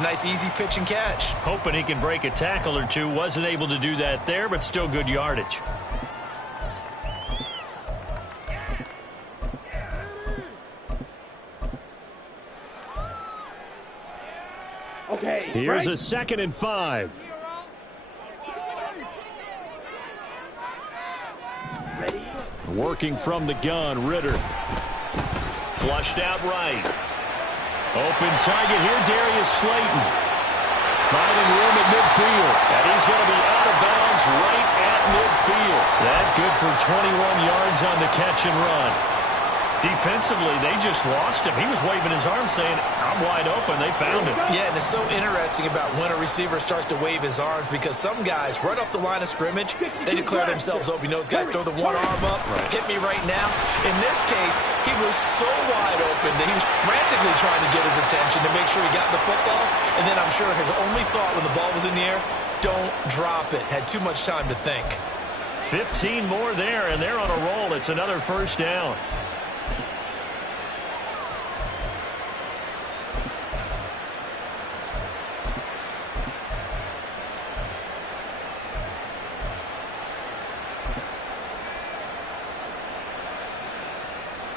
Nice easy pitch and catch. Hoping he can break a tackle or two. Wasn't able to do that there, but still good yardage. Okay. Here's a 2nd and 5. Ready? Working from the gun, Ritter. Flushed out right. Open target here, Darius Slayton. Finding room at midfield. And he's going to be out of bounds right at midfield. That good for 21 yards on the catch and run. Defensively, they just lost him. He was waving his arms saying, I'm wide open. They found him. Yeah, and it's so interesting about when a receiver starts to wave his arms because some guys, right off the line of scrimmage, they declare themselves open. You know, those guys throw the one arm up, hit me right now. In this case, he was so wide open that he was frantically trying to get his attention to make sure he got the football. And then I'm sure his only thought when the ball was in the air, don't drop it. Had too much time to think. 15 more there, and they're on a roll. It's another first down.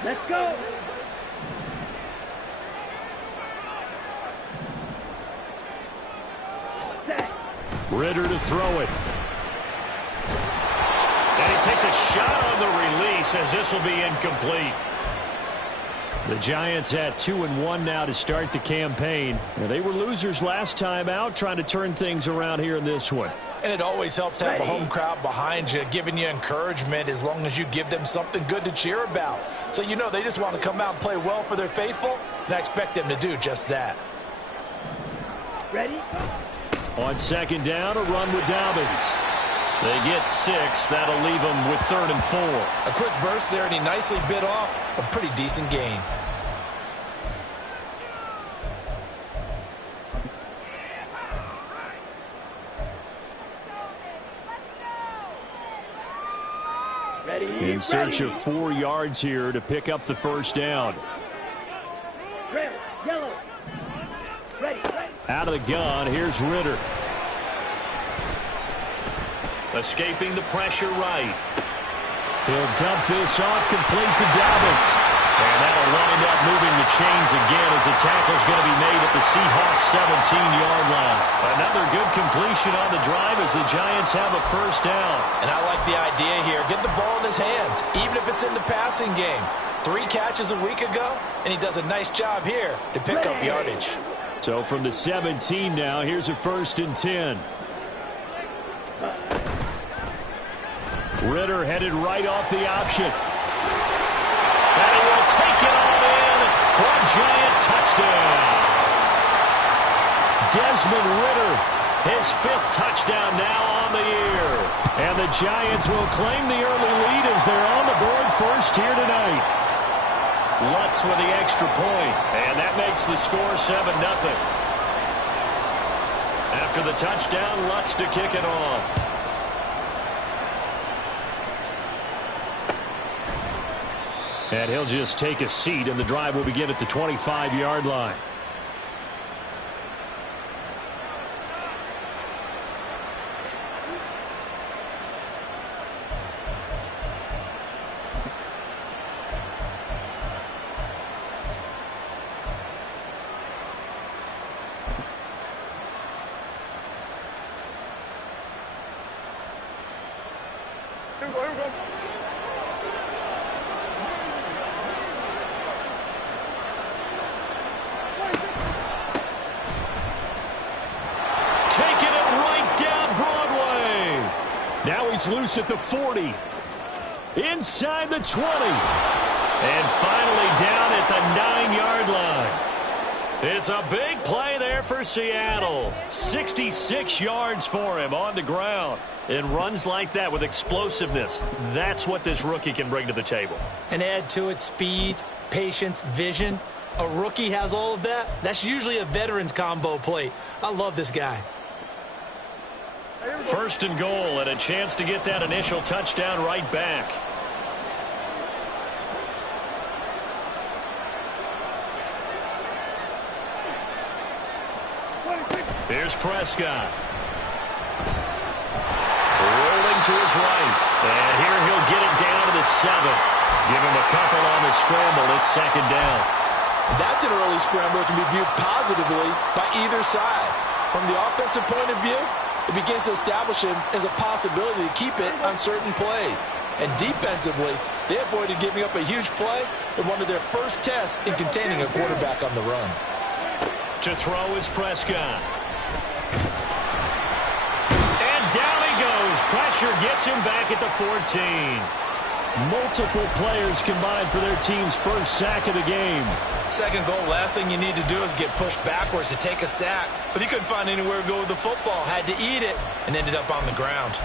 Let's go. Ritter to throw it. And he takes a shot on the release as this will be incomplete. The Giants at 2-1 now to start the campaign. Now, they were losers last time out, trying to turn things around here in this one. And it always helps to have a home crowd behind you, giving you encouragement as long as you give them something good to cheer about. So, you know, they just want to come out and play well for their faithful, and I expect them to do just that. Ready? On 2nd down, a run with Dobbins. They get 6. That'll leave them with 3rd and 4. A quick burst there, and he nicely bit off a pretty decent gain. In search of 4 yards here to pick up the first down. Red, yellow. Ready. Out of the gun, here's Ritter. Escaping the pressure right. He'll dump this off complete to Dobbins. And that'll wind up moving the chains again as the tackle's going to be made at the Seahawks 17-yard line. Another good completion on the drive as the Giants have a first down. And I like the idea here. Get the ball in his hands, even if it's in the passing game. 3 catches a week ago, and he does a nice job here to pick up yardage. So from the 17 now, here's a 1st and 10. Ritter headed right off the option. And he will take it all in for a Giant touchdown. Desmond Ritter, his 5th touchdown now on the year. And the Giants will claim the early lead as they're on the board first here tonight. Lutz with the extra point, and that makes the score 7-0. After the touchdown, Lutz to kick it off. And he'll just take a seat, and the drive will begin at the 25-yard line. Loose at the 40. Inside the 20. And finally down at the 9-yard line. It's a big play there for Seattle. 66 yards for him on the ground. And runs like that with explosiveness. That's what this rookie can bring to the table. And add to it speed, patience, vision. A rookie has all of that. That's usually a veteran's combo plate. I love this guy. 1st and goal, and a chance to get that initial touchdown right back. Here's Prescott. Rolling to his right. And here he'll get it down to the 7. Give him a couple on the scramble. It's second down. That's an early scramble that can be viewed positively by either side. From the offensive point of view, it begins to establish him as a possibility to keep it on certain plays. And defensively, they avoided giving up a huge play in one of their first tests in containing a quarterback on the run. To throw is Prescott. And down he goes. Pressure gets him back at the 14. Multiple players combined for their team's first sack of the game. Second goal, last thing you need to do is get pushed backwards to take a sack. But he couldn't find anywhere to go with the football. Had to eat it and ended up on the ground.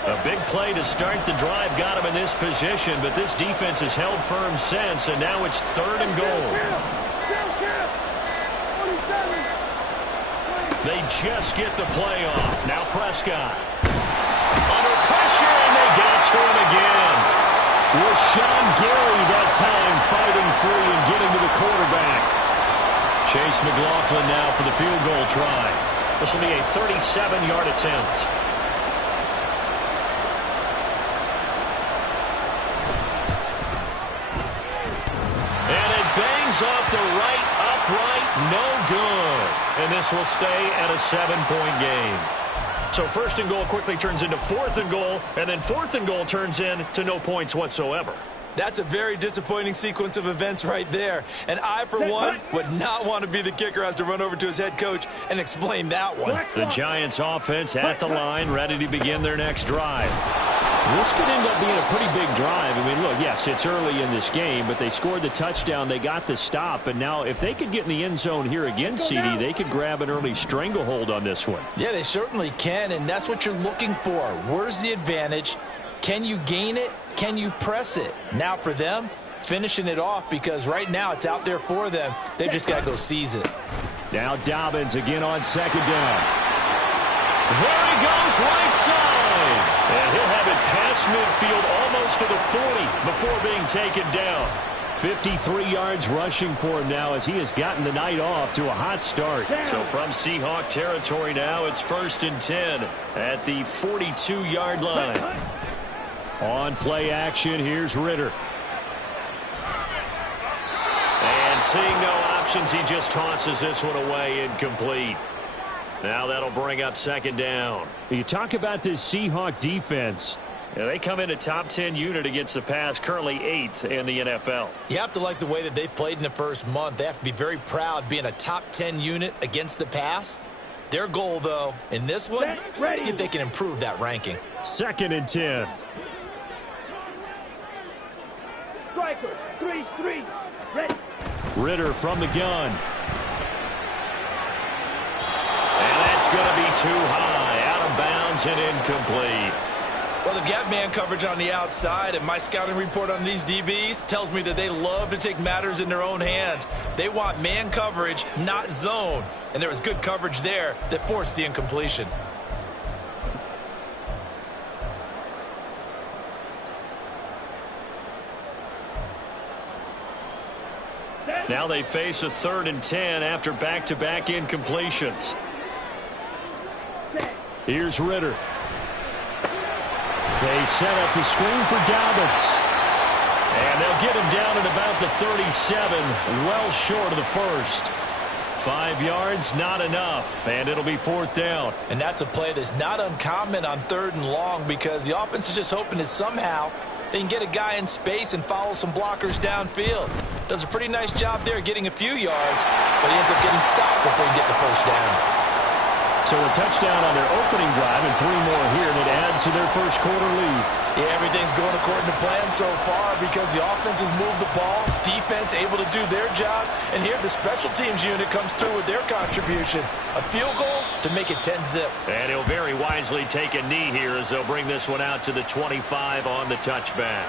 A big play to start the drive got him in this position, but this defense has held firm since, and now it's 3rd and goal. They just get the play off. Now Prescott. Under pressure, and they got to him again. Rashawn Gary that time fighting free and getting to the quarterback. Chase McLaughlin now for the field goal try. This will be a 37-yard attempt. Off the right upright, no good. And this will stay at a 7-point game. So 1st and goal quickly turns into 4th and goal, and then 4th and goal turns into no points whatsoever. That's a very disappointing sequence of events right there. And I, for one, would not want to be the kicker who has to run over to his head coach and explain that one. The Giants offense at the line, ready to begin their next drive. This could end up being a pretty big drive. I mean, look, yes, it's early in this game, but they scored the touchdown. They got the stop. And now if they could get in the end zone here again, CD, they could grab an early stranglehold on this one. Yeah, they certainly can, and that's what you're looking for. Where's the advantage? Can you gain it? Can you press it? Now for them, finishing it off, because right now it's out there for them. They've just got to go seize it. Now Dobbins again on 2nd down. There he goes, right side. And he'll have it past midfield almost to the 40 before being taken down. 53 yards rushing for him now as he has gotten the night off to a hot start. So from Seahawk territory now, it's 1st and 10 at the 42-yard line. On play action, here's Ritter. And seeing no options, he just tosses this one away incomplete. Now that'll bring up 2nd down. You talk about this Seahawk defense. Yeah, they come in a top 10 unit against the pass, currently 8th in the NFL. You have to like the way that they've played in the first month. They have to be very proud being a top 10 unit against the pass. Their goal, though, in this one, see if they can improve that ranking. 2nd and 10. Striker, 3-3, ready. Ritter from the gun. And that's going to be too high, out of bounds and incomplete. Well, they've got man coverage on the outside, and my scouting report on these DBs tells me that they love to take matters in their own hands. They want man coverage, not zone. And there was good coverage there that forced the incompletion. Now they face a 3rd and 10 after back-to-back incompletions. Here's Ritter. They set up the screen for Dobbins. And they'll get him down at about the 37, well short of the first. 5 yards, not enough, and it'll be 4th down. And that's a play that's not uncommon on 3rd and long, because the offense is just hoping that somehow they can get a guy in space and follow some blockers downfield. Does a pretty nice job there getting a few yards, but he ends up getting stopped before he gets the first down. So a touchdown on their opening drive and 3 more here that add to their first quarter lead. Yeah, everything's going according to plan so far because the offense has moved the ball, defense able to do their job, and here the special teams unit comes through with their contribution. A field goal to make it 10-zip. And he'll very wisely take a knee here as they'll bring this one out to the 25 on the touchback.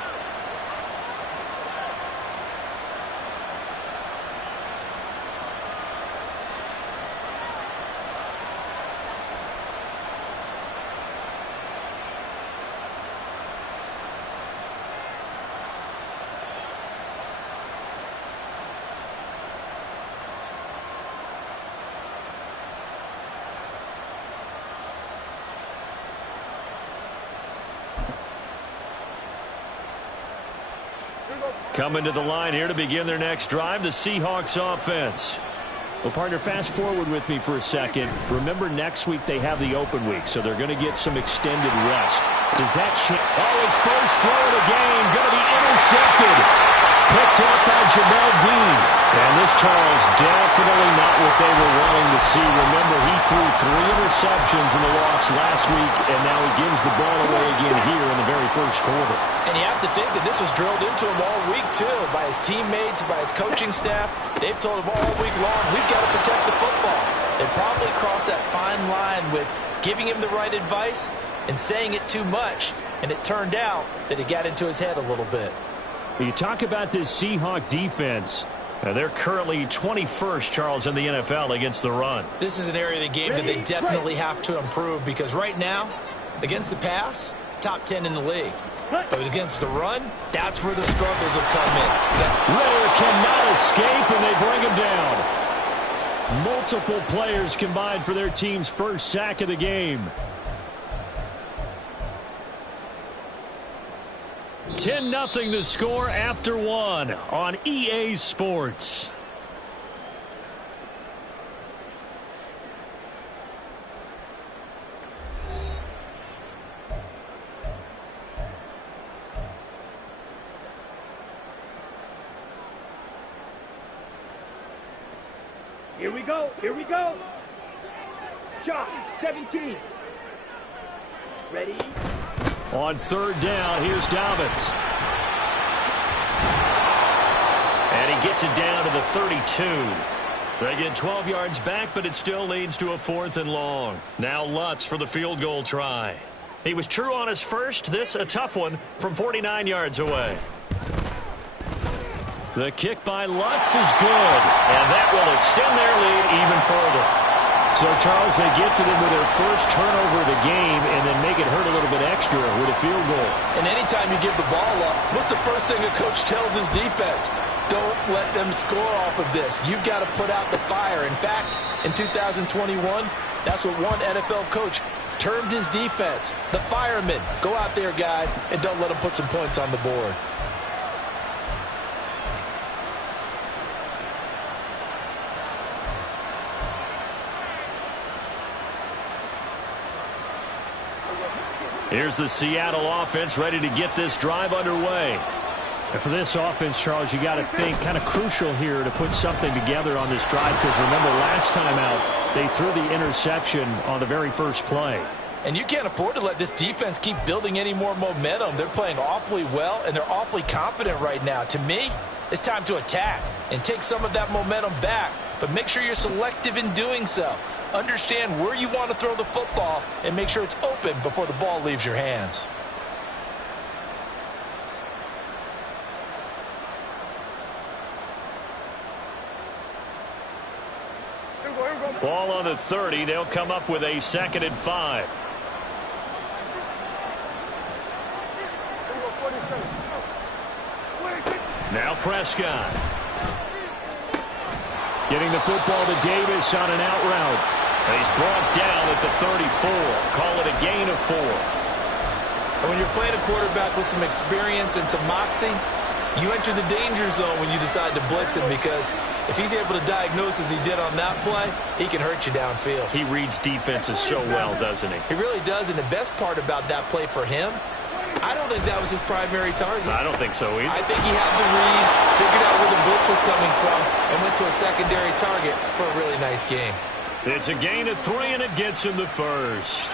Coming to the line here to begin their next drive, the Seahawks offense. Well, partner, fast forward with me for a second. Remember, next week they have the open week, so they're going to get some extended rest. Does that change? Oh, his first throw of the game going to be intercepted. Picked up by Jamel Dean. And this, Charles, definitely not what they were wanting to see. Remember, he threw 3 interceptions in the loss last week, and now he gives the ball away again here in the very first quarter. And you have to think that this was drilled into him all week, too, by his teammates, by his coaching staff. They've told him all week long, we've got to protect the football. They probably crossed that fine line with giving him the right advice and saying it too much. And it turned out that it got into his head a little bit. You talk about this Seahawk defense. They're currently 21st, Charles, in the NFL against the run. This is an area of the game that they definitely have to improve because right now, against the pass, top 10 in the league. But against the run, that's where the struggles have come in. Ritter cannot escape, and they bring him down. Multiple players combined for their team's first sack of the game. 10-0 the score after 1 on EA Sports. Here we go. Here we go. Shot 17. Ready? On 3rd down, here's Dobbins. And he gets it down to the 32. They get 12 yards back, but it still leads to a 4th and long. Now Lutz for the field goal try. He was true on his first. This a tough one from 49 yards away. The kick by Lutz is good, and that will extend their lead even further. So, Charles, they get to them with their first turnover of the game and then make it hurt a little bit extra with a field goal. And anytime you give the ball up, what's the first thing a coach tells his defense? Don't let them score off of this. You've got to put out the fire. In fact, in 2021, that's what one NFL coach termed his defense. The firemen. Go out there, guys, and don't let them put some points on the board. Here's the Seattle offense ready to get this drive underway. And for this offense, Charles, you got to think kind of crucial here to put something together on this drive because remember last time out they threw the interception on the very first play. And you can't afford to let this defense keep building any more momentum. They're playing awfully well, and they're awfully confident right now. To me, it's time to attack and take some of that momentum back, but make sure you're selective in doing so. Understand where you want to throw the football and make sure it's open before the ball leaves your hands. Ball on the 30. They'll come up with a 2nd and 5. Now Prescott. Getting the football to Davis on an out route. He's brought down at the 34. Call it a gain of 4. And when you're playing a quarterback with some experience and some moxie, you enter the danger zone when you decide to blitz him because if he's able to diagnose as he did on that play, he can hurt you downfield. He reads defenses so well, doesn't he? He really does, and the best part about that play for him, I don't think that was his primary target. I don't think so either. I think he had the read, figured out where the blitz was coming from, and went to a secondary target for a really nice game. It's a gain of 3, and it gets him the first.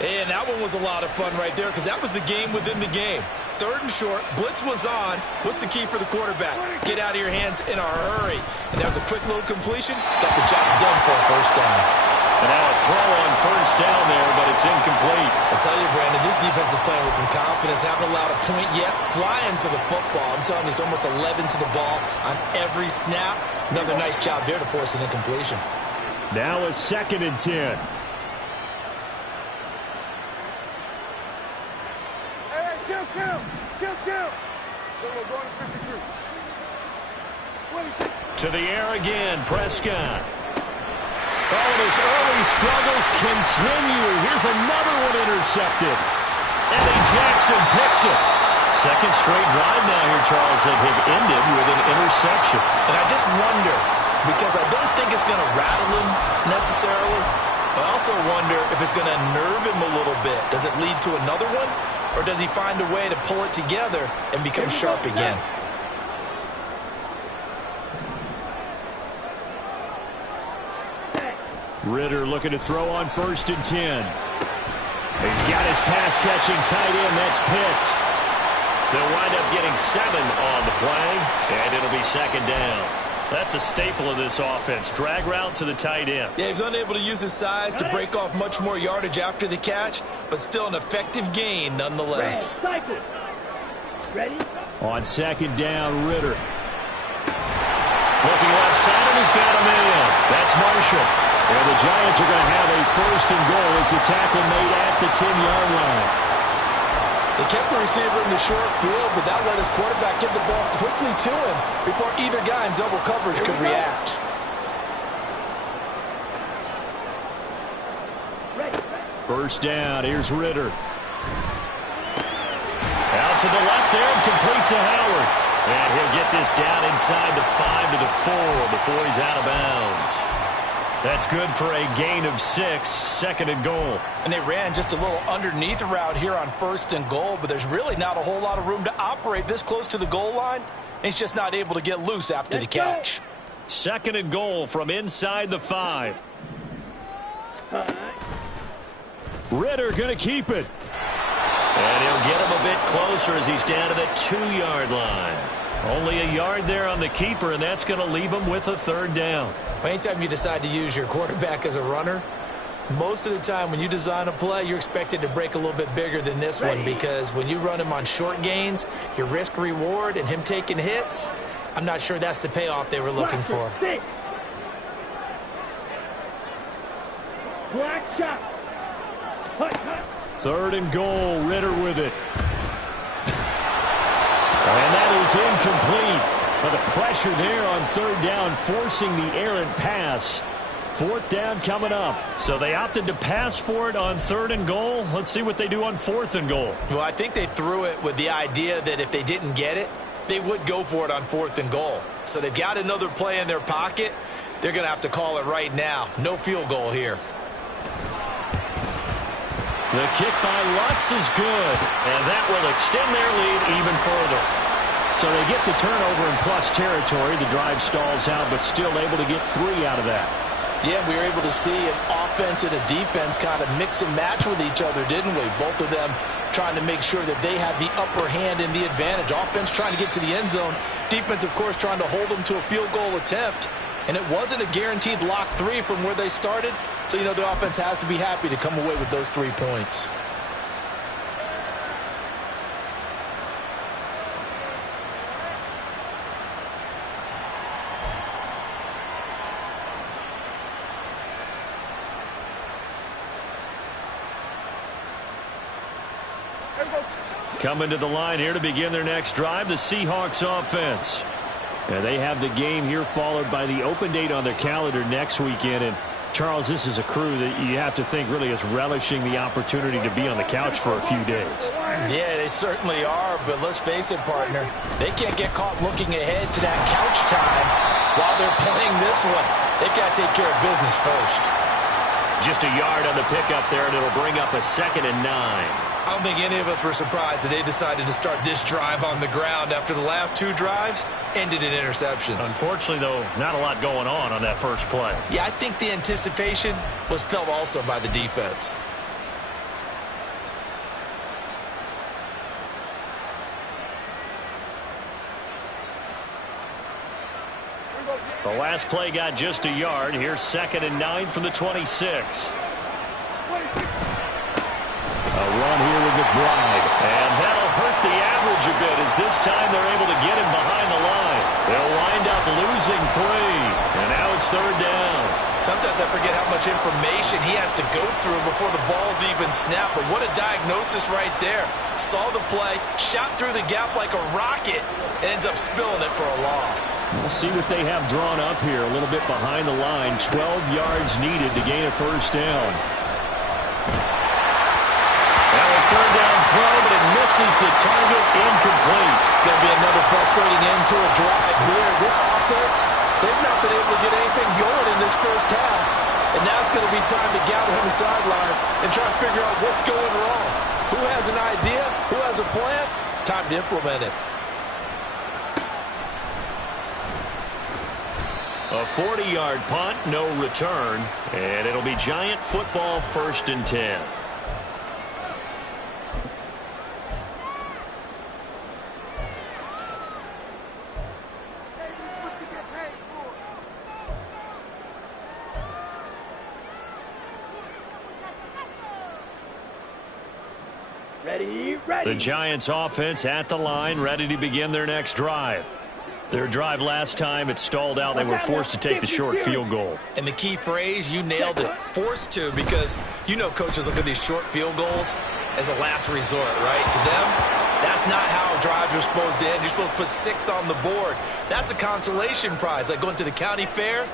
And that one was a lot of fun right there because that was the game within the game. 3rd and short, blitz was on. What's the key for the quarterback? Get out of your hands in a hurry. And that was a quick little completion. Got the job done for a first down. And now a throw on first down there, but it's incomplete. I tell you, Brandon, this defense is playing with some confidence. Haven't allowed a point yet. Flying to the football. I'm telling you, it's almost 11 to the ball on every snap. Another nice job there to force an incompletion. Now a 2nd and 10. To the air again, Prescott. Oh, and his early struggles continue. Here's another one intercepted. Eddie Jackson picks it. Second straight drive now here, Charles, that have ended with an interception. And I just wonder, because I don't think it's going to rattle him necessarily, but I also wonder if it's going to nerve him a little bit. Does it lead to another one, or does he find a way to pull it together and become sharp again? Ritter looking to throw on 1st and 10. He's got his pass-catching tight end. That's Pitts. They'll wind up getting 7 on the play, and it'll be 2nd down. That's a staple of this offense. Drag route to the tight end. Yeah, he's unable to use his size to break off much more yardage after the catch, but still an effective gain nonetheless. Ready? On 2nd down, Ritter. Looking left side, and he's got him in. That's Marshall. And the Giants are going to have a 1st and goal as the tackle made at the 10-yard line. They kept the receiver in the short field, but that let his quarterback get the ball quickly to him before either guy in double coverage could react. First down, here's Ritter. Out to the left there and complete to Howard. And he'll get this down inside the 5 to the 4 before he's out of bounds. That's good for a gain of 6, 2nd and goal. And they ran just a little underneath route here on 1st and goal, but there's really not a whole lot of room to operate this close to the goal line. He's just not able to get loose after the catch. 2nd and goal from inside the 5. Ritter going to keep it. And he'll get him a bit closer as he's down to the 2-yard line. Only a yard there on the keeper, and that's going to leave him with a 3rd down. Anytime you decide to use your quarterback as a runner, most of the time when you design a play, you're expected to break a little bit bigger than this one, because when you run him on short gains, your risk-reward and him taking hits, I'm not sure that's the payoff they were looking for. Black shot. 3rd and goal, Ritter with it. And that is incomplete. But the pressure there on 3rd down, forcing the errant pass. 4th down coming up. So they opted to pass for it on 3rd and goal. Let's see what they do on 4th and goal. Well, I think they threw it with the idea that if they didn't get it, they would go for it on 4th and goal. So they've got another play in their pocket. They're going to have to call it right now. No field goal here. The kick by Lutz is good, and that will extend their lead even further. So they get the turnover in plus territory. The drive stalls out, but still able to get 3 out of that. Yeah, we were able to see an offense and a defense kind of mix and match with each other, didn't we? Both of them trying to make sure that they had the upper hand and the advantage. Offense trying to get to the end zone. Defense, of course, trying to hold them to a field goal attempt. And it wasn't a guaranteed lock 3 from where they started. So, you know, the offense has to be happy to come away with those 3 points. Coming to the line here to begin their next drive, the Seahawks offense. And they have the game here followed by the open date on their calendar next weekend. And Charles, this is a crew that you have to think really is relishing the opportunity to be on the couch for a few days. Yeah, they certainly are, but let's face it, partner, they can't get caught looking ahead to that couch time while they're playing this one. They've got to take care of business first. Just a yard on the pickup there, and it'll bring up a 2nd and 9. I don't think any of us were surprised that they decided to start this drive on the ground after the last 2 drives ended in interceptions. Unfortunately, though, not a lot going on that first play. Yeah, I think the anticipation was felt also by the defense. The last play got just a yard. Here's 2nd and 9 from the 26. A run here with McBride. And that'll hurt the average a bit as this time they're able to get him behind the line. They'll wind up losing 3. And now it's 3rd down. Sometimes I forget how much information he has to go through before the ball's even snapped. But what a diagnosis right there. Saw the play, shot through the gap like a rocket, and ends up spilling it for a loss. We'll see what they have drawn up here. A little bit behind the line. 12 yards needed to gain a 1st down. 3rd down throw, but it misses the target. Incomplete. It's going to be another frustrating end to a drive here. This offense, they've not been able to get anything going in this first half. And now it's going to be time to gather on the sidelines and try to figure out what's going wrong. Who has an idea? Who has a plan? Time to implement it. A 40-yard punt, no return, and it'll be Giant football, 1st and 10. Ready. The Giants offense at the line, ready to begin their next drive. Their drive last time, it stalled out. They were forced to take the short field goal. And the key phrase, you nailed it, forced to, because you know coaches look at these short field goals as a last resort, right? To them, that's not how drives are supposed to end. You're supposed to put 6 on the board. That's a consolation prize, like going to the county fair.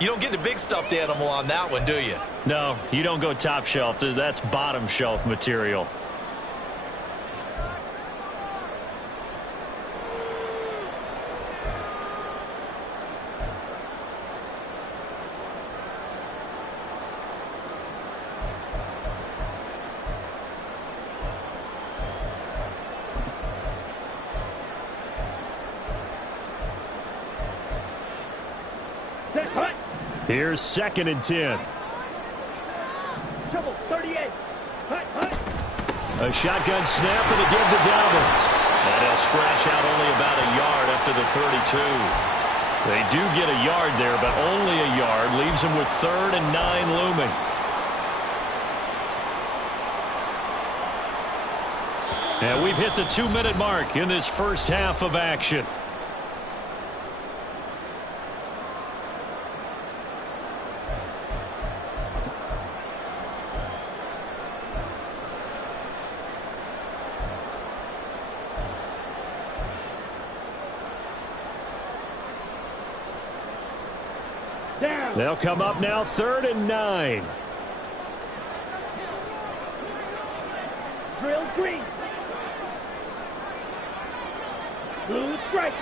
You don't get the big stuffed animal on that one, do you? No, you don't go top shelf. That's bottom shelf material. Here's 2nd and 10. Trouble, 38. Hut. A shotgun snap and a give to Dobbins. And he'll scratch out only about a yard up to the 32. They do get a yard there, but only a yard. Leaves them with 3rd and 9 looming. And we've hit the 2-minute mark in this first half of action. Down. They'll come up now, 3rd and 9. Drill green. Blue striker.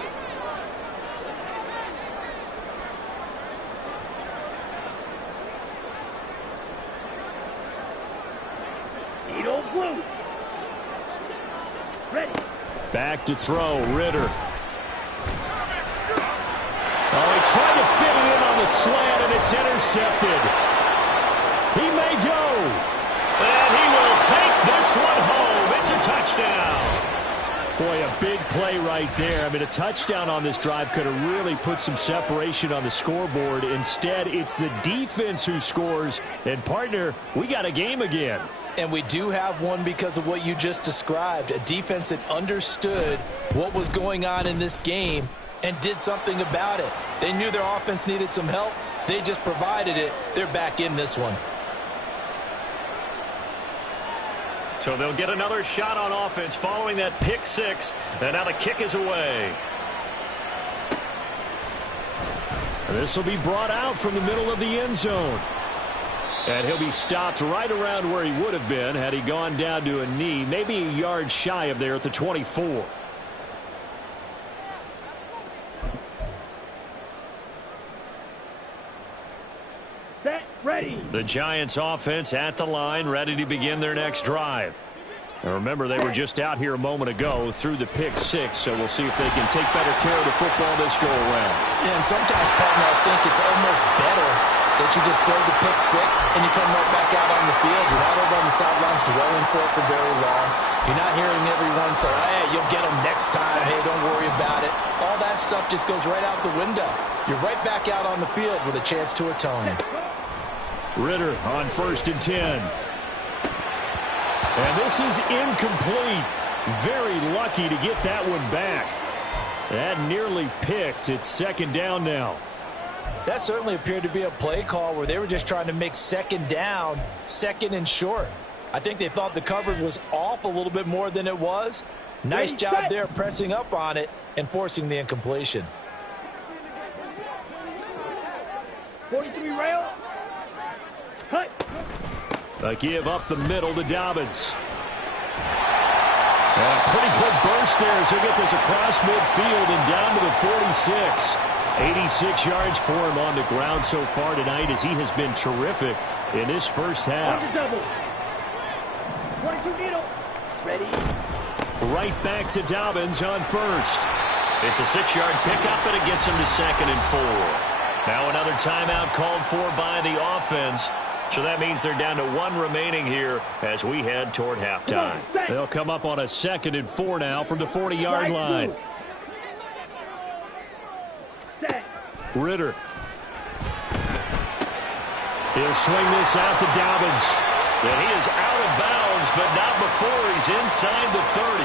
Edo blue. Ready. Back to throw, Ritter. Oh, he tried to fit it in on the slant, and it's intercepted. He may go. And he will take this one home. It's a touchdown. Boy, a big play right there. I mean, a touchdown on this drive could have really put some separation on the scoreboard. Instead, it's the defense who scores. And, partner, we got a game again. And we do have one because of what you just described. A defense that understood what was going on in this game and did something about it. They knew their offense needed some help. They just provided it. They're back in this one. So they'll get another shot on offense following that pick 6. And now the kick is away. This will be brought out from the middle of the end zone. And he'll be stopped right around where he would have been had he gone down to a knee, maybe a yard shy of there at the 24. Set. Ready. The Giants offense at the line, ready to begin their next drive. And remember, they were just out here a moment ago through the pick 6, so we'll see if they can take better care of the football this go around. Yeah, and sometimes, partner, I think it's almost better that you just throw the pick 6 and you come right back out on the field. You're not over on the sidelines dwelling for it for very long. You're not hearing everyone say, hey, you'll get them next time. Hey, don't worry about it. All that stuff just goes right out the window. You're right back out on the field with a chance to atone. Ritter on 1st and 10. And this is incomplete. Very lucky to get that one back. That nearly picked. It's 2nd down now. That certainly appeared to be a play call where they were just trying to make 2nd down, 2nd and short. I think they thought the coverage was off a little bit more than it was. Nice job there pressing up on it and forcing the incompletion. 43 rail. Cut. A give up the middle to Dobbins. A pretty good burst there as he'll get this across midfield and down to the 46. 86 yards for him on the ground so far tonight as he has been terrific in this first half. Double. 22 needle. Ready. Right back to Dobbins on first. It's a 6-yard pickup, and it gets him to 2nd and 4. Now another timeout called for by the offense. So that means they're down to 1 remaining here as we head toward halftime. They'll come up on a 2nd and 4 now from the 40-yard line. Ritter. He'll swing this out to Dobbins. And he is out of bounds, but not before he's inside the 30.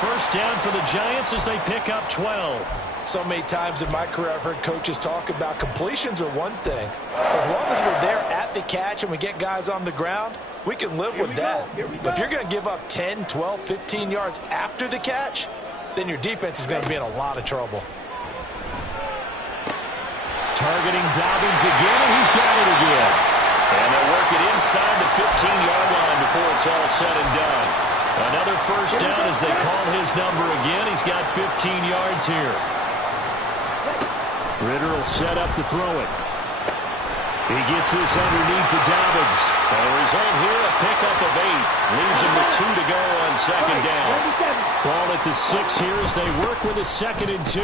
First down for the Giants as they pick up 12. So many times in my career I've heard coaches talk about completions are one thing. As long as we're there at the catch and we get guys on the ground, we can live with that. But if you're going to give up 10, 12, 15 yards after the catch, then your defense is going to be in a lot of trouble. Targeting Dobbins again, and he's got it again. And they'll work it inside the 15-yard line before it's all said and done. Another first down as they call his number again. He's got 15 yards here. Ritter will set up to throw it. He gets this underneath to Dobbins. And the result here, a pickup of 8. Leaves him with 2 to go on 2nd down. Ball at the 6 here as they work with a 2nd and 2.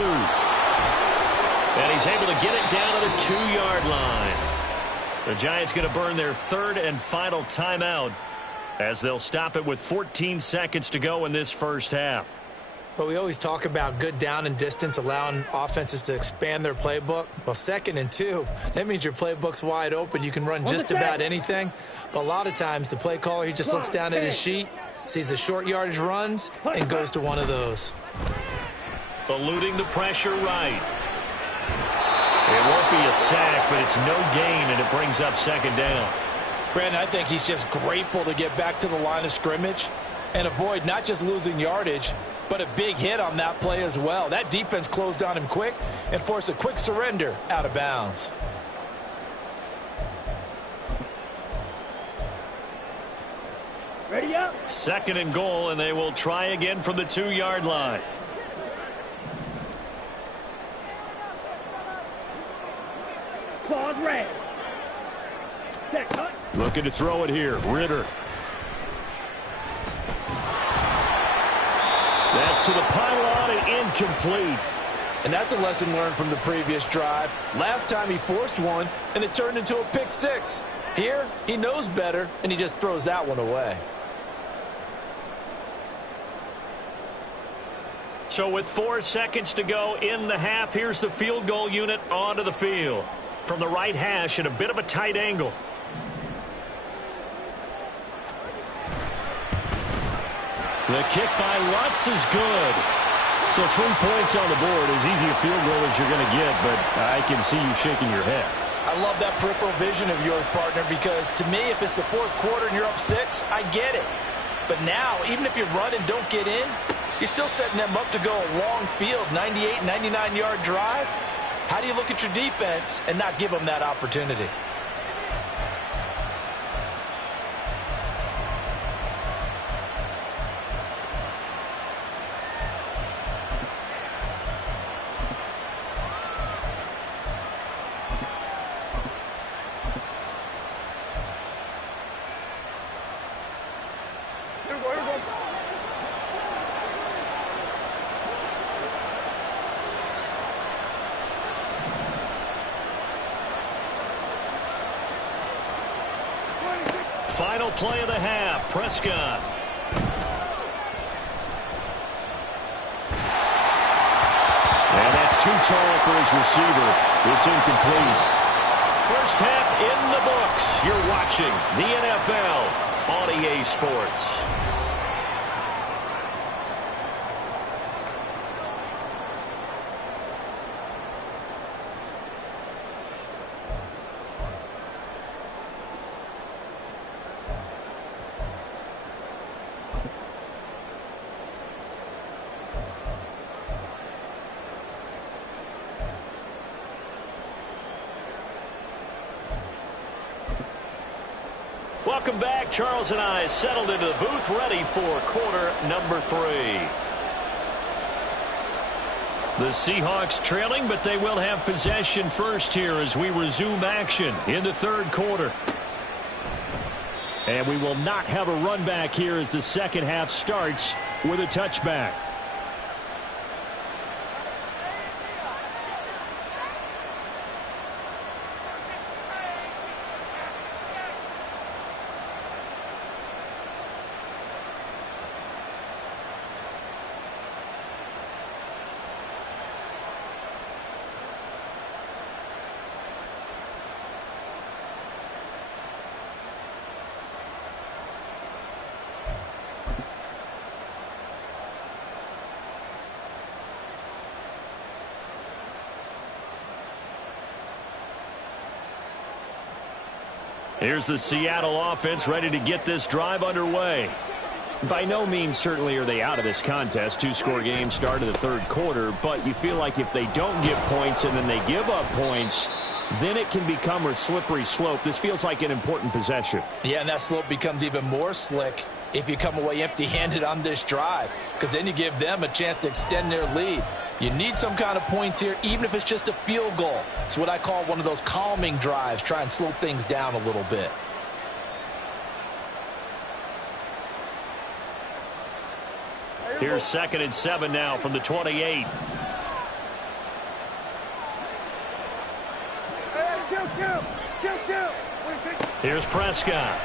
And he's able to get it down to the 2-yard line. The Giants going to burn their 3rd and final timeout as they'll stop it with 14 seconds to go in this first half. But we always talk about good down and distance, allowing offenses to expand their playbook. Well, 2nd and 2, that means your playbook's wide open. You can run just about anything. But a lot of times the play caller, he just looks down at his sheet, sees the short yardage runs, and goes to one of those. Eluding the pressure right. It won't be a sack, but it's no gain, and it brings up 2nd down. Brandon, I think he's just grateful to get back to the line of scrimmage and avoid not just losing yardage, but a big hit on that play as well. That defense closed on him quick and forced a quick surrender out of bounds. Ready up. 2nd and goal, and they will try again from the 2-yard line. Claws red. Set cut. Looking to throw it here. Ritter. That's to the pylon and incomplete. And that's a lesson learned from the previous drive. Last time he forced one, and it turned into a pick 6. Here, he knows better, and he just throws that one away. So with 4 seconds to go in the half, here's the field goal unit onto the field. From the right hash at a bit of a tight angle. The kick by Lutz is good. So 3 points on the board, as easy a field goal as you're going to get, but I can see you shaking your head. I love that peripheral vision of yours, partner, because to me, if it's the 4th quarter and you're up 6, I get it. But now, even if you run and don't get in, you're still setting them up to go a long field, 98, 99-yard drive. How do you look at your defense and not give them that opportunity? Final play of the half, Prescott. And that's too tall for his receiver. It's incomplete. First half in the books. You're watching the NFL on EA Sports. Welcome back. Charles and I settled into the booth, ready for quarter number 3. The Seahawks trailing, but they will have possession first here as we resume action in the third quarter. And we will not have a run back here as the second half starts with a touchback. Here's the Seattle offense ready to get this drive underway. By no means certainly are they out of this contest. 2-score game start of the third quarter, but you feel like if they don't get points and then they give up points, then it can become a slippery slope. This feels like an important possession. Yeah, and that slope becomes even more slick if you come away empty-handed on this drive, because then you give them a chance to extend their lead. You need some kind of points here, even if it's just a field goal. It's what I call one of those calming drives. Try and slow things down a little bit. Here's 2nd and 7 now from the 28. Here's Prescott.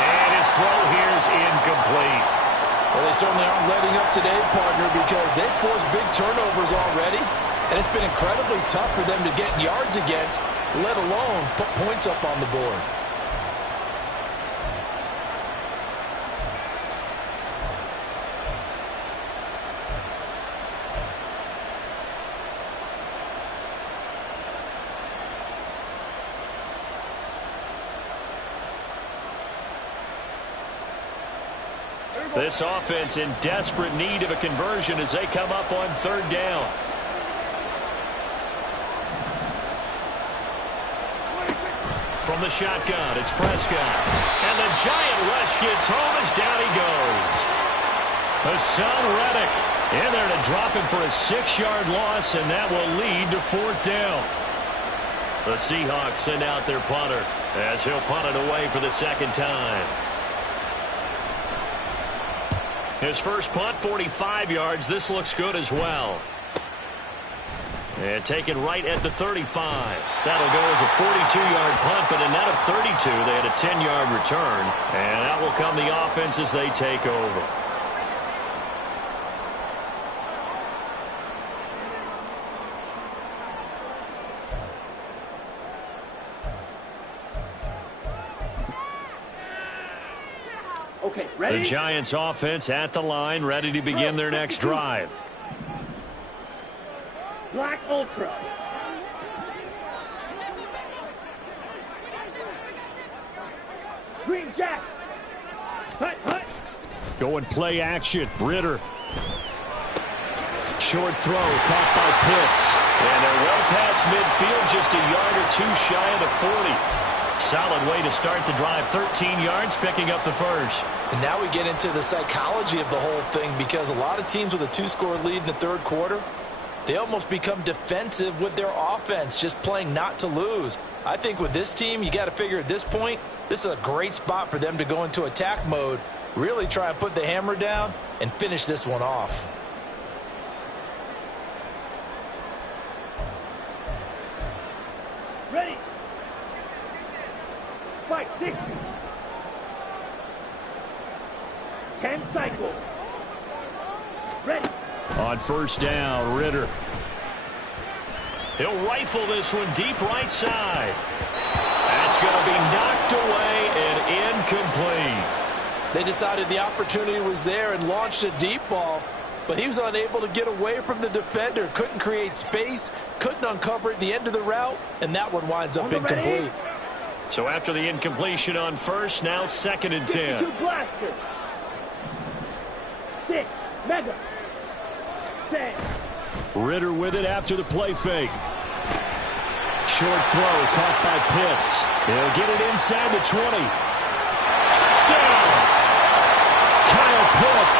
And his throw here is incomplete. Well, they certainly aren't letting up today, partner, because they've forced big turnovers already, and it's been incredibly tough for them to get yards against, let alone put points up on the board. This offense in desperate need of a conversion as they come up on 3rd down. From the shotgun, it's Prescott. And the giant rush gets home as down he goes. Hassan Reddick in there to drop him for a 6-yard loss, and that will lead to 4th down. The Seahawks send out their punter as he'll punt it away for the 2nd time. His first punt, 45 yards. This looks good as well. And taken right at the 35. That'll go as a 42-yard punt, but a net of 32. They had a 10-yard return. And that will come the offense as they take over. Okay, ready? The Giants offense at the line, ready to begin their next drive. Black Ultra. Green Jack. Hut, hut. Going play action. Ritter. Short throw caught by Pitts. And they're well past midfield, just a yard or two shy of the 40. Solid way to start the drive. 13 yards, picking up the first. And now we get into the psychology of the whole thing, because a lot of teams with a 2-score lead in the third quarter, they almost become defensive with their offense, just playing not to lose. I think with this team, you got to figure at this point, this is a great spot for them to go into attack mode, really try and put the hammer down and finish this one off. Ready. Fight 60. 10 cycles. Ready. On 1st down, Ritter. He'll rifle this one deep right side. That's going to be knocked away and incomplete. They decided the opportunity was there and launched a deep ball, but he was unable to get away from the defender. Couldn't create space, couldn't uncover at the end of the route, and that one winds up incomplete. So after the incompletion on 1st, now 2nd and 10. 52 blaster. 6 mega. 10. Ritter with it after the play fake. short throw caught by Pitts. He'll get it inside the 20. Touchdown! Kyle Pitts,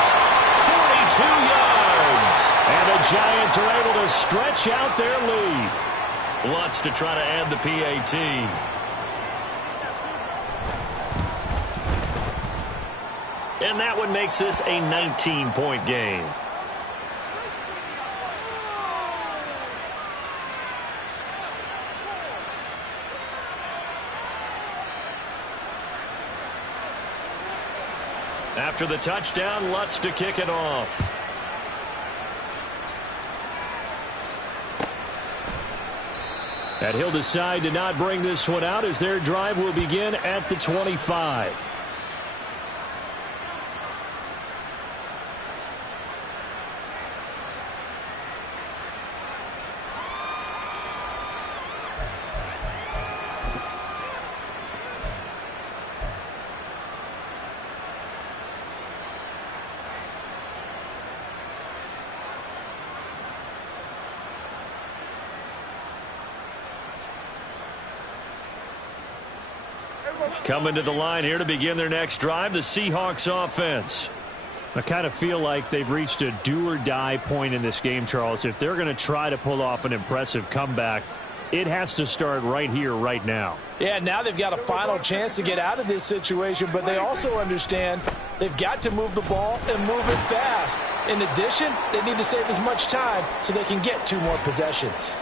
42 yards. And the Giants are able to stretch out their lead. Lutz to try to add the PAT. And that one makes this a 19-point game. After the touchdown, Lutz to kick it off. And he'll decide to not bring this one out as their drive will begin at the 25. Coming to the line here to begin their next drive, the Seahawks offense. I kind of feel like they've reached a do-or-die point in this game, Charles. If they're going to try to pull off an impressive comeback, it has to start right here, right now. Yeah, now they've got a final chance to get out of this situation, but they also understand they've got to move the ball and move it fast. In addition, they need to save as much time so they can get 2 more possessions.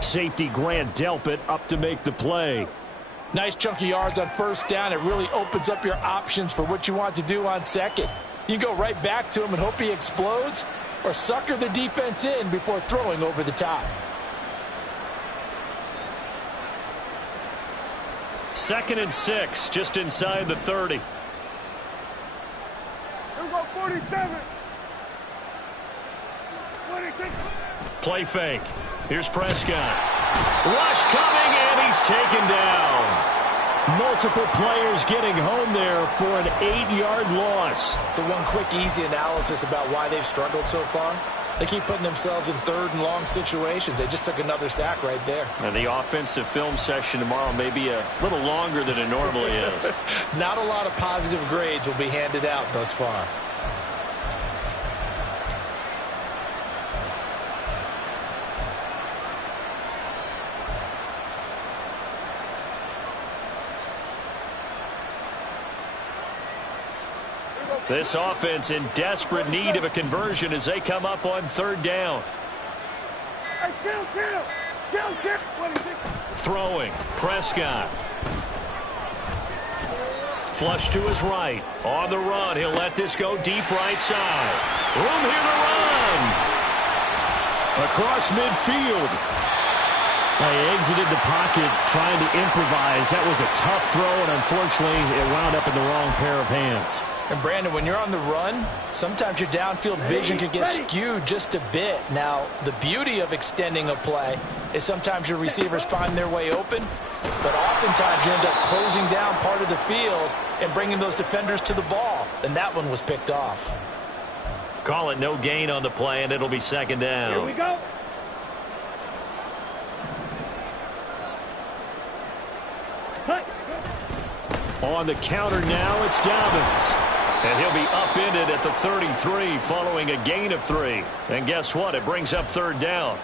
Safety Grant Delpit up to make the play. Nice chunky yards on first down. It really opens up your options for what you want to do on second. You go right back to him and hope he explodes, or sucker the defense in before throwing over the top. 2nd and 6, just inside the 30. Here we go, 47. 26. Play fake. Here's Prescott. Rush coming, and he's taken down. Multiple players getting home there for an 8-yard loss. So one quick, easy analysis about why they've struggled so far. They keep putting themselves in 3rd and long situations. They just took another sack right there. And the offensive film session tomorrow may be a little longer than it normally is. Not a lot of positive grades will be handed out thus far. This offense in desperate need of a conversion as they come up on 3rd down. Hey, kill. 26. Throwing. Prescott. Flush to his right. On the run. He'll let this go deep right side. Room here to run. Across midfield. They exited the pocket trying to improvise. That was a tough throw, and unfortunately, it wound up in the wrong pair of hands. And Brandon, when you're on the run, sometimes your downfield vision can get skewed just a bit. Now, the beauty of extending a play is sometimes your receivers find their way open, but oftentimes you end up closing down part of the field and bringing those defenders to the ball, and that one was picked off. Call it no gain on the play, and it'll be 2nd down. Here we go. On the counter now, it's Dobbins. And he'll be upended at the 33 following a gain of 3. And guess what? It brings up 3rd down.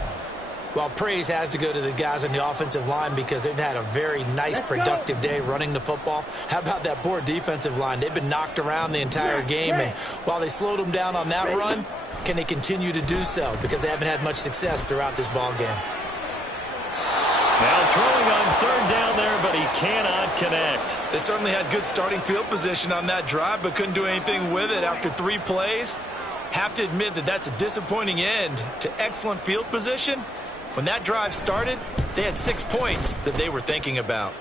Well, praise has to go to the guys on the offensive line because they've had a very nice, productive day running the football. How about that poor defensive line? They've been knocked around the entire game, and while they slowed them down on that run, can they continue to do so? Because they haven't had much success throughout this ball game. Now throwing on 3rd down there, but he cannot connect. They certainly had good starting field position on that drive, but couldn't do anything with it after 3 plays. Have to admit that that's a disappointing end to excellent field position. When that drive started, they had 6 points that they were thinking about.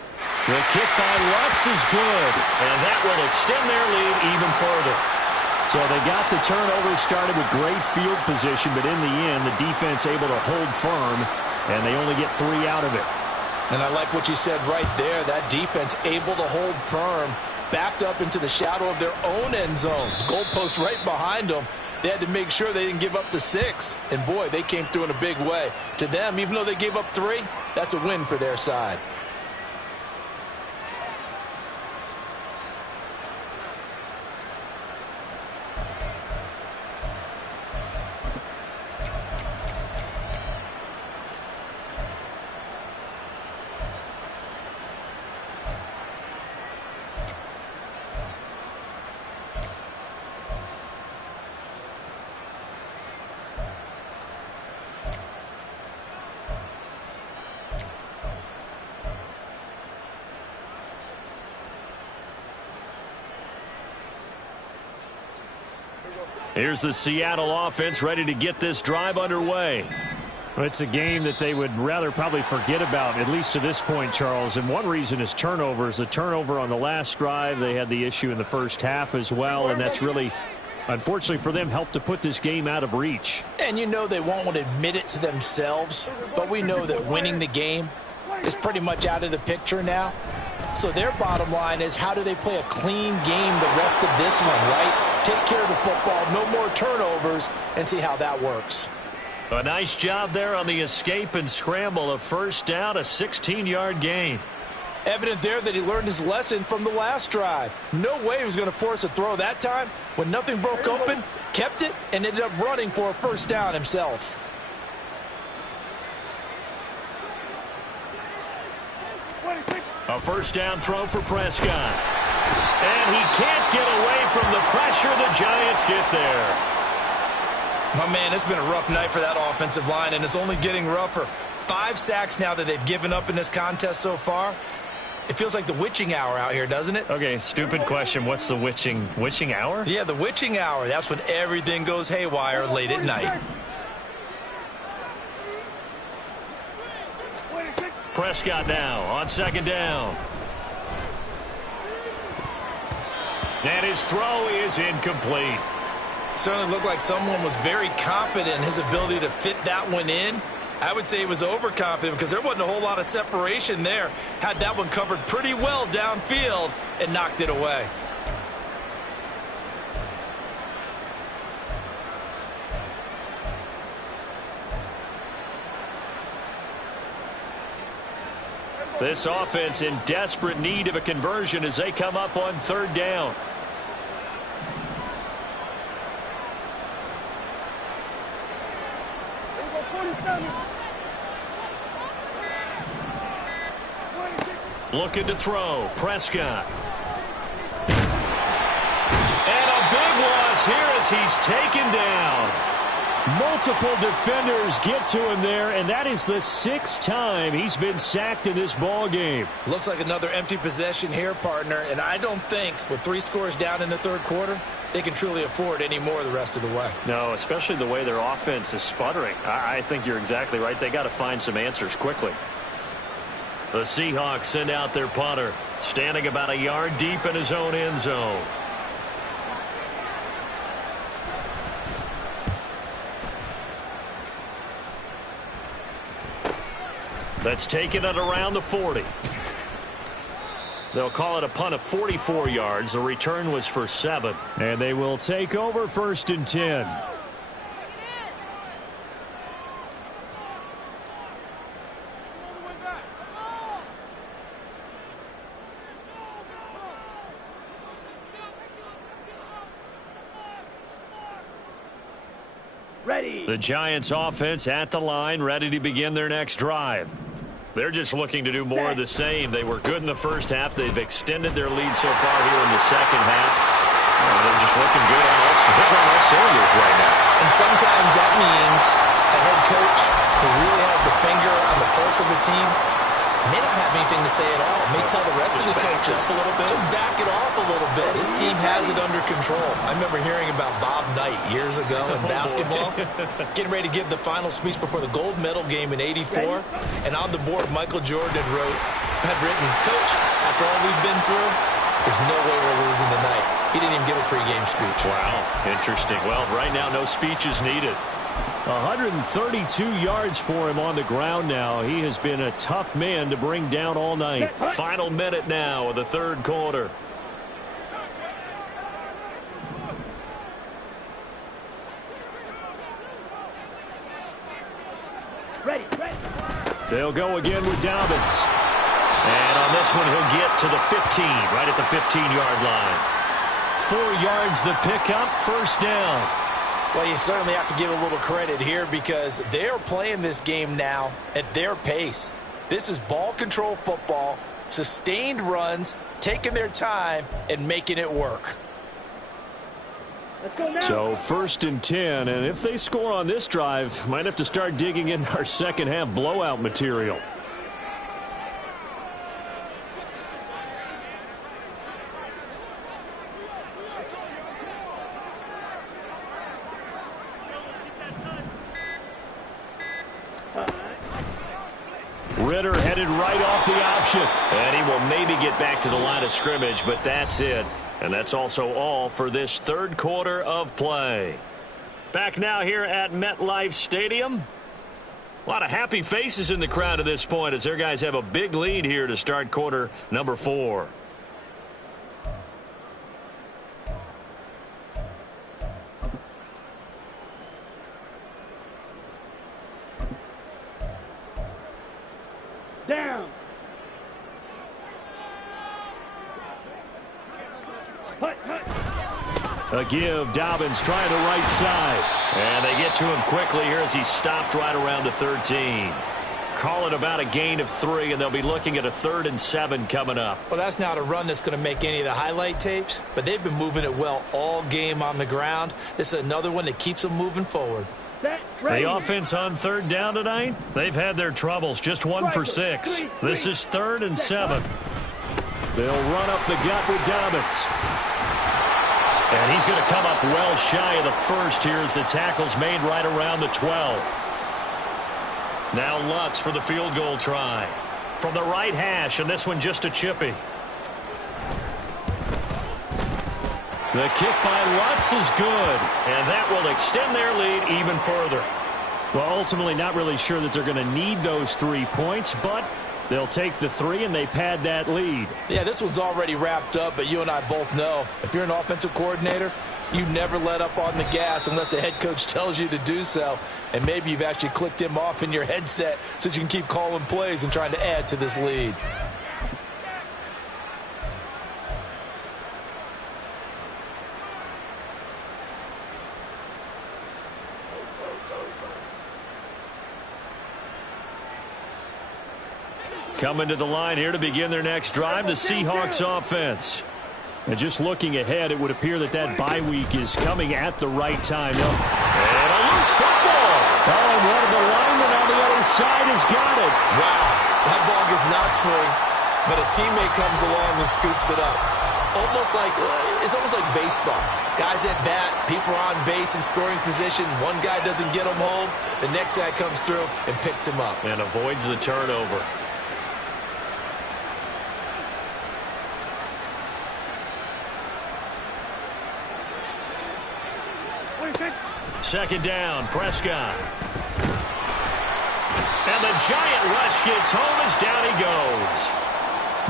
The kick by Lutz is good, and that will extend their lead even further. So they got the turnover started with great field position, but in the end, the defense able to hold firm, and they only get 3 out of it. And I like what you said right there. That defense able to hold firm, backed up into the shadow of their own end zone. Goalpost right behind them. They had to make sure they didn't give up the 6. And, boy, they came through in a big way. To them, even though they gave up 3, That's a win for their side. Here's the Seattle offense ready to get this drive underway. It's a game that they would rather probably forget about, at least to this point, Charles. And one reason is turnovers. The turnover on the last drive, they had the issue in the first half as well, and that's really, unfortunately for them, helped to put this game out of reach. And you know they won't want to admit it to themselves, but we know that winning the game is pretty much out of the picture now. So their bottom line is, how do they play a clean game the rest of this one, right? Take care of the football, no more turnovers, and see how that works. A nice job there on the escape and scramble. A first down, a 16-yard gain. Evident there that he learned his lesson from the last drive. No way he was going to force a throw that time. When nothing broke open, kept it, and ended up running for a first down himself. A first down throw for Prescott. And he can't get away from the pressure. The Giants get there. My man, it's been a rough night for that offensive line, and it's only getting rougher. 5 sacks now that they've given up in this contest so far. It feels like the witching hour out here, doesn't it? Okay, stupid question. What's the witching hour? Yeah, the witching hour. That's when everything goes haywire late at night. Prescott now on second down. And his throw is incomplete. Certainly looked like someone was very confident in his ability to fit that one in. I would say he was overconfident because there wasn't a whole lot of separation there. Had that one covered pretty well downfield and knocked it away. This offense in desperate need of a conversion as they come up on third down. Looking to throw. Prescott. And a big loss here as he's taken down. Multiple defenders get to him there, and that is the 6th time he's been sacked in this ball game. Looks like another empty possession here, partner, and I don't think with 3 scores down in the third quarter, they can truly afford any more the rest of the way. No, especially the way their offense is sputtering. I think you're exactly right. They got to find some answers quickly. The Seahawks send out their punter, standing about a yard deep in his own end zone. That's taken it around the 40. They'll call it a punt of 44 yards. The return was for 7. And they will take over 1st and 10. The Giants offense at the line, ready to begin their next drive. They're just looking to do more of the same. They were good in the first half. They've extended their lead so far here in the second half. They're just looking good on all cylinders right now. And sometimes that means a head coach who really has a finger on the pulse of the team may not have anything to say at all. May tell the rest of the coaches, just back it off a little bit. This team has it under control. I remember hearing about Bob Knight years ago in basketball, getting ready to give the final speech before the gold medal game in '84. And on the board, Michael Jordan had written, "Coach, after all we've been through, there's no way we're losing tonight." He didn't even give a pregame speech. Wow, interesting. Well, right now, no speech is needed. 132 yards for him on the ground now. He has been a tough man to bring down all night. Final minute now of the third quarter. They'll go again with Dobbins. And on this one, he'll get to the 15, right at the 15-yard line. 4 yards the pickup, first down. Well, you certainly have to give a little credit here because they're playing this game now at their pace. This is ball control football, sustained runs, taking their time, and making it work. So 1st and 10, and if they score on this drive, might have to start digging in our second half blowout material. Ritter headed right off the option, and he will maybe get back to the line of scrimmage, but that's it. And that's also all for this third quarter of play. Back now here at MetLife Stadium. A lot of happy faces in the crowd at this point as their guys have a big lead here to start quarter number 4. Down. A give, Dobbins trying the right side. And they get to him quickly here as he stopped right around the 13. Call it about a gain of 3, and they'll be looking at a 3rd and 7 coming up. Well, that's not a run that's going to make any of the highlight tapes, but they've been moving it well all game on the ground. This is another one that keeps them moving forward. The offense on 3rd down tonight, they've had their troubles, just 1 for 6. This is 3rd and 7. They'll run up the gut with Dobbins. And he's going to come up well shy of the 1st here as the tackle's made right around the 12. Now Lutz for the field goal try. From the right hash, and this one just a chippy. The kick by Lutz is good, and that will extend their lead even further. Well, ultimately not really sure that they're going to need those 3 points, but they'll take the 3 and they pad that lead. Yeah, this one's already wrapped up, but you and I both know if you're an offensive coordinator, you never let up on the gas unless the head coach tells you to do so. And maybe you've actually clicked him off in your headset so you can keep calling plays and trying to add to this lead. Coming to the line here to begin their next drive, the Seahawks offense. And just looking ahead, it would appear that bye week is coming at the right time. And a loose football. Oh, and one of the linemen on the other side has got it. Wow, that ball is not free, but a teammate comes along and scoops it up. It's almost like baseball. Guys at bat, people are on base in scoring position. One guy doesn't get him home. The next guy comes through and picks him up. And avoids the turnover. Second down, Prescott. And the giant rush gets home as down he goes.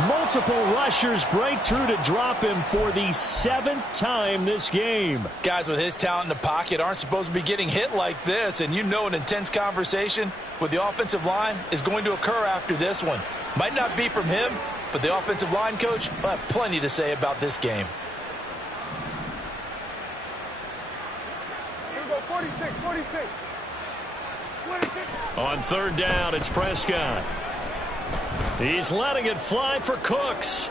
Multiple rushers break through to drop him for the 7th time this game. Guys with his talent in the pocket aren't supposed to be getting hit like this, and you know an intense conversation with the offensive line is going to occur after this one. Might not be from him, but the offensive line coach will have plenty to say about this game. 46, 46. On 3rd down, it's Prescott. He's letting it fly for Cooks.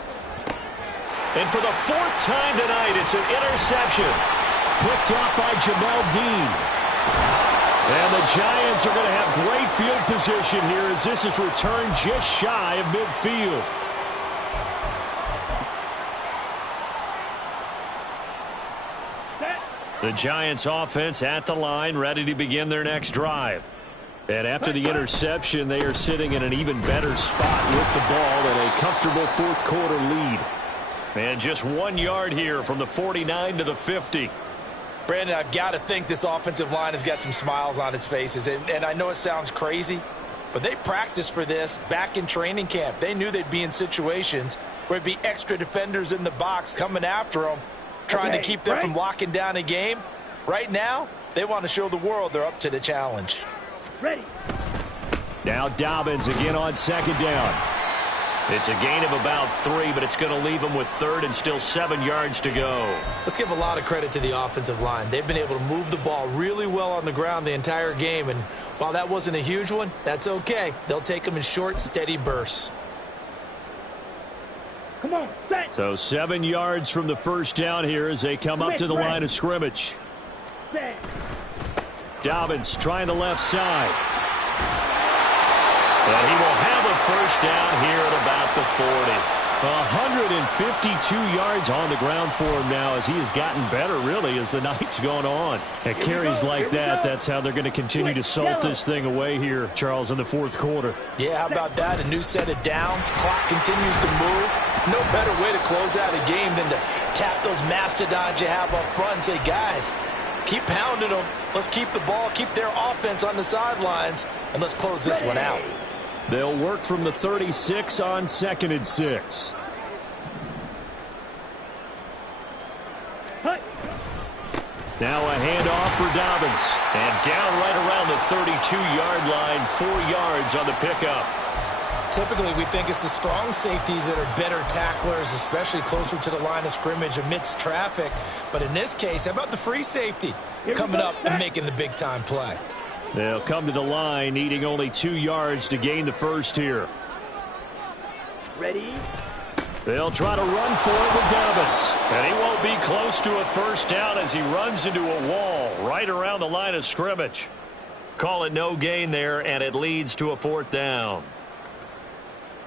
And for the 4th time tonight, it's an interception. Picked off by Jamel Dean. And the Giants are going to have great field position here as this is returned just shy of midfield. The Giants offense at the line, ready to begin their next drive. And after the interception, they are sitting in an even better spot with the ball and a comfortable 4th quarter lead. And just 1 yard here from the 49 to the 50. Brandon, I've got to think this offensive line has got some smiles on its faces. And I know it sounds crazy, but they practiced for this back in training camp. They knew they'd be in situations where it'd be extra defenders in the box coming after them, trying to keep them from locking down a game. Right now, they want to show the world they're up to the challenge. Ready. Now Dobbins again on second down. It's a gain of about 3, but it's going to leave them with third and still 7 yards to go. Let's give a lot of credit to the offensive line. They've been able to move the ball really well on the ground the entire game, and while that wasn't a huge one, that's okay. They'll take them in short, steady bursts. Come on, set. So 7 yards from the first down here as they come up to the line of scrimmage. Set. Dobbins trying the left side. And he will have a first down here at about the 40. 152 yards on the ground for him now as he has gotten better, really, as the night's gone on. At carries like that, that's how they're going to continue to salt this thing away here, Charles, in the fourth quarter. Yeah, how about that? A new set of downs. Clock continues to move. No better way to close out a game than to tap those mastodons you have up front and say, guys, keep pounding them. Let's keep the ball, keep their offense on the sidelines, and let's close this one out. They'll work from the 36 on 2nd and 6. Now a handoff for Dobbins. And down right around the 32-yard line, 4 yards on the pickup. Typically, we think it's the strong safeties that are better tacklers, especially closer to the line of scrimmage amidst traffic. But in this case, how about the free safety coming up and making the big-time play? They'll come to the line, needing only 2 yards to gain the first here. Ready? They'll try to run for it with Dobbins. And he won't be close to a first down as he runs into a wall right around the line of scrimmage. Call it no gain there, and it leads to a 4th down.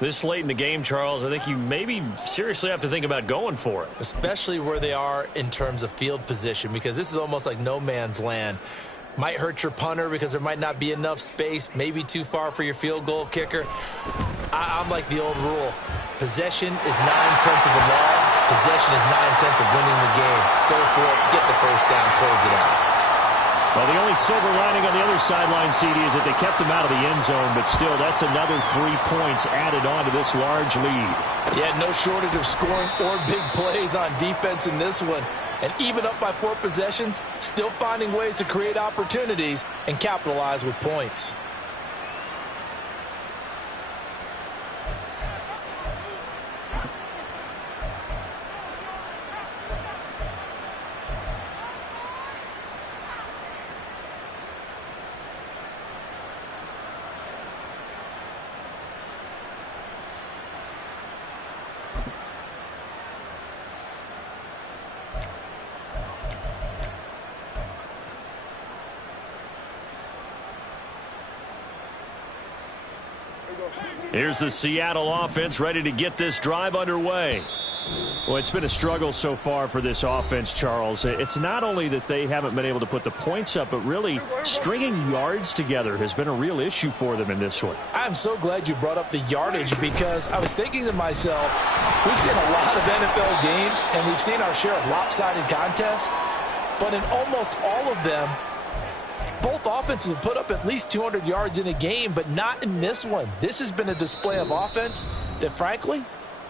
This late in the game, Charles, I think you maybe seriously have to think about going for it. Especially where they are in terms of field position, because this is almost like no man's land. Might hurt your punter because there might not be enough space, maybe too far for your field goal kicker. I'm like the old rule. Possession is 9/10 of the law. Possession is 9/10 of winning the game. Go for it, get the first down, close it out. Well, the only silver lining on the other sideline, CD, is that they kept him out of the end zone, but still, that's another 3 points added on to this large lead. Yeah, no shortage of scoring or big plays on defense in this one. And even up by 4 possessions, still finding ways to create opportunities and capitalize with points. Here's the Seattle offense ready to get this drive underway. Well, it's been a struggle so far for this offense, Charles. It's not only that they haven't been able to put the points up, but really stringing yards together has been a real issue for them in this one. I'm so glad you brought up the yardage because I was thinking to myself, we've seen a lot of NFL games and we've seen our share of lopsided contests, but in almost all of them, both offenses have put up at least 200 yards in a game, but not in this one. This has been a display of offense that, frankly,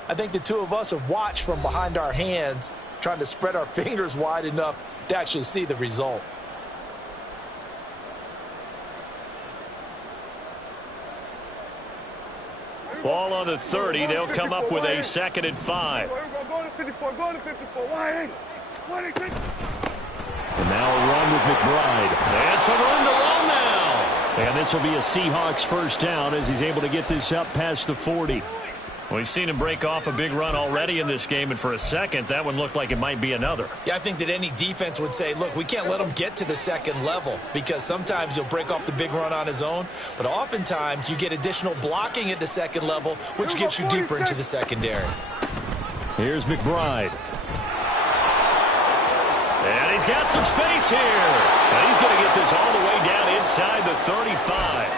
I think the two of us have watched from behind our hands, trying to spread our fingers wide enough to actually see the result. Ball on the 30. They'll come up with a 2nd and 5. Go to 54. Go to 54. Wide. 26. And now a run with McBride. And some room to run now. And this will be a Seahawks first down as he's able to get this up past the 40. We've seen him break off a big run already in this game, and for a second, that one looked like it might be another. Yeah, I think that any defense would say, look, we can't let him get to the second level because sometimes he'll break off the big run on his own, but oftentimes you get additional blocking at the second level, which gets you deeper into the secondary. Here's McBride. And he's got some space here. And he's going to get this all the way down inside the 35.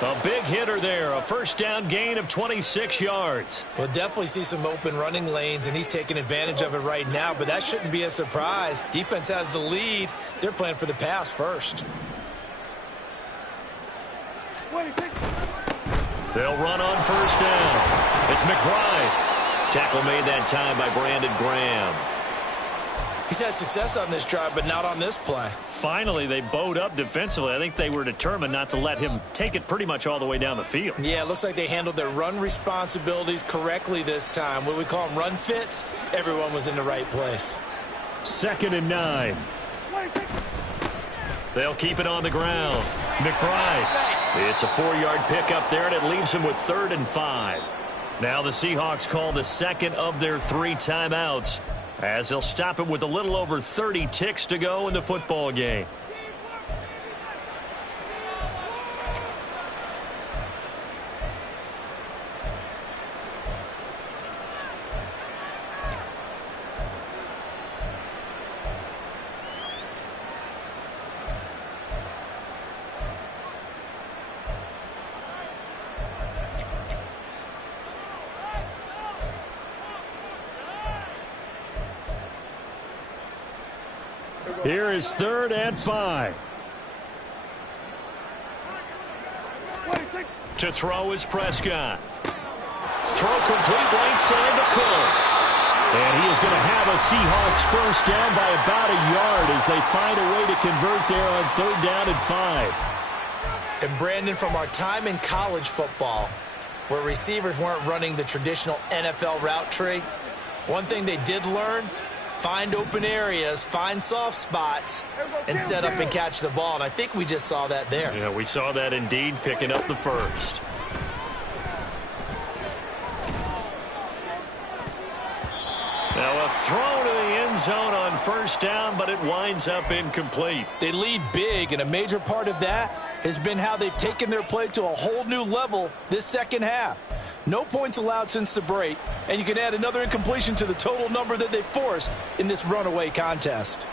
A big hitter there, a first down gain of 26 yards. We'll definitely see some open running lanes, and he's taking advantage of it right now, but that shouldn't be a surprise. Defense has the lead. They're playing for the pass first. They'll run on first down. It's McBride. Tackle made that time by Brandon Graham. He's had success on this drive, but not on this play. Finally, they bowed up defensively. I think they were determined not to let him take it pretty much all the way down the field. Yeah, it looks like they handled their run responsibilities correctly this time. What we call them run fits, everyone was in the right place. 2nd and 9. They'll keep it on the ground. McBride. It's a 4-yard pickup there, and it leaves him with 3rd and 5. Now the Seahawks call the second of their 3 timeouts, as they'll stop it with a little over 30 ticks to go in the football game. Here is 3rd and 5. To throw is Prescott. Throw complete right side to Cooks. And he is going to have a Seahawks first down by about a yard as they find a way to convert there on 3rd down and 5. And Brandon, from our time in college football, where receivers weren't running the traditional NFL route tree, one thing they did learn: find open areas, find soft spots, and set up and catch the ball. And I think we just saw that there. Yeah, we saw that indeed, picking up the first. Now a throw to the end zone on 1st down, but it winds up incomplete. They lead big, and a major part of that has been how they've taken their play to a whole new level this second half. No points allowed since the break, and you can add another incompletion to the total number that they forced in this runaway contest.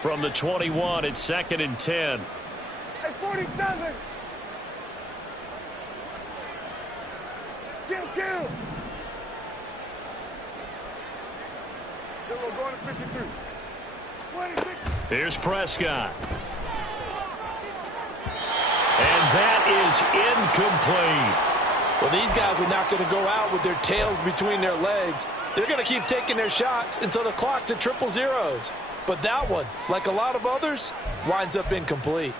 From the 21, it's 2nd and 10. Hey, 47. Kill. We're going to 53. 26. Here's Prescott. And that is incomplete. Well, these guys are not going to go out with their tails between their legs. They're going to keep taking their shots until the clock's at 000. But that one, like a lot of others, winds up incomplete.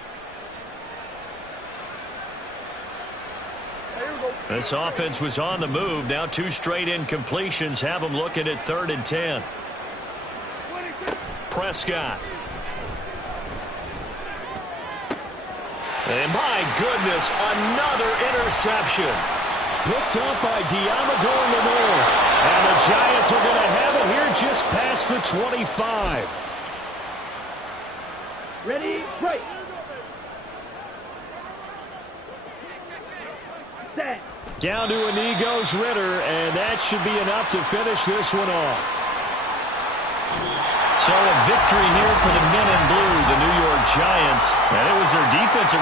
This offense was on the move. Now 2 straight incompletions have them looking at 3rd and 10. Prescott. And my goodness, another interception. Picked up by Diamador Lenore. And the Giants are going to have it here just past the 25. Ready, break. Set. Down to a knee goes Ritter, and that should be enough to finish this one off. So a victory here for the men in blue, the New York Giants. And it was their defensive